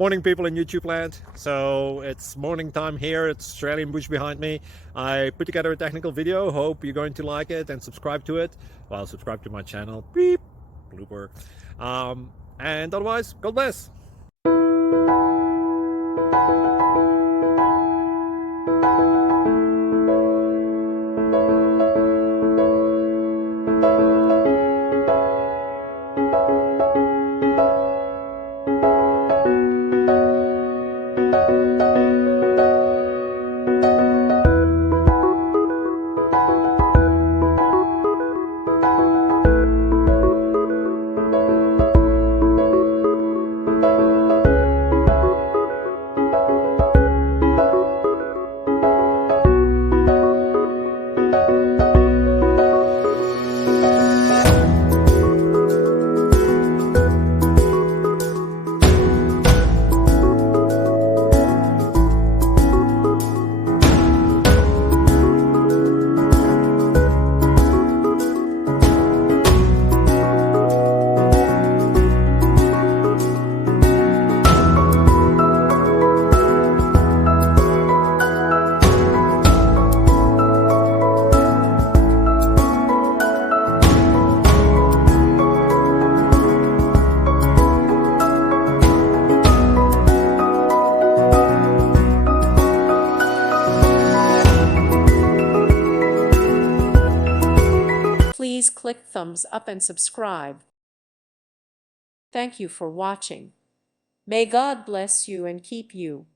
Morning, people in YouTube land. So it's morning time here. It's Australian bush behind me. I put together a technical video. Hope you're going to like it and subscribe to it. Well, subscribe to my channel. Beep. Blooper. And otherwise, God bless. Please click thumbs up and subscribe. Thank you for watching. May God bless you and keep you.